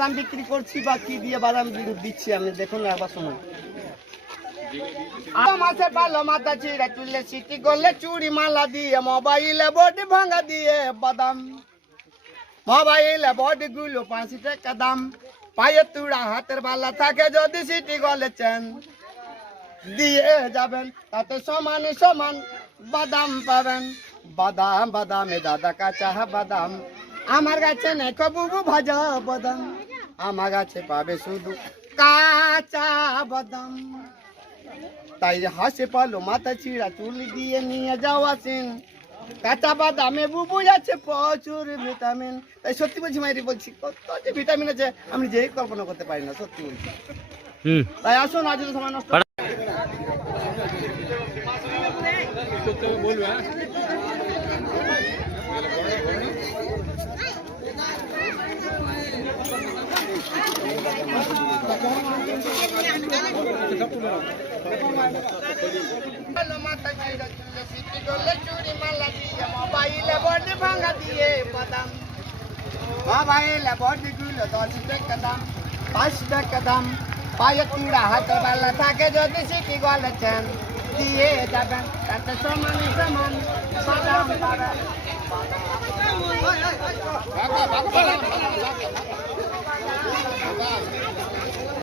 বাদাম বিক্রি করছি বা কি দিয়ে বাদাম দিচ্ছি আমি দেখুন একবার শুনুন। মাসে ভালো মাথা সিটি করলে চুড়ি মালা দিয়ে বডি ভাঙা দিয়ে বাদাম। টাকা দাম। হাতের বালা থাকে যদি সিটি গলে চেন। দিয়ে যাবেন, তাতে সমান সমান বাদাম পাবেন। বাদাম, বাদামে দাদা কাঁচা বাদাম। আমার গাছে নেই কবু ভাজা বাদাম। আমার গাছে পাবে শুধু কাঁচা বাদাম। তাই হাসে পালো মাথা চিড়া চুল দিয়ে নিয়ে যাওয়া সিন। কাঁচা বাদামে বুবু আছে প্রচুর ভিটামিন। তাই সত্যি বলছি মাইরি বলছি কত যে ভিটামিন আছে আমি যেই কল্পনা করতে পারি না সত্যি বলছি। তাই আসুন আজ সময় নষ্ট মাথা চিড়া চুলে সিটি করলে চুরি মালা দিয়ে মোবাইলে বডি বাদামগুলো দশ টাকা দাম পাঁচ টাকা দাম পায়ে তুড়া হাতে বেলা থাকে যদি সিটি গলেছেন দিয়ে যাবেন তাতে সমান সমান বাদাম পাবেন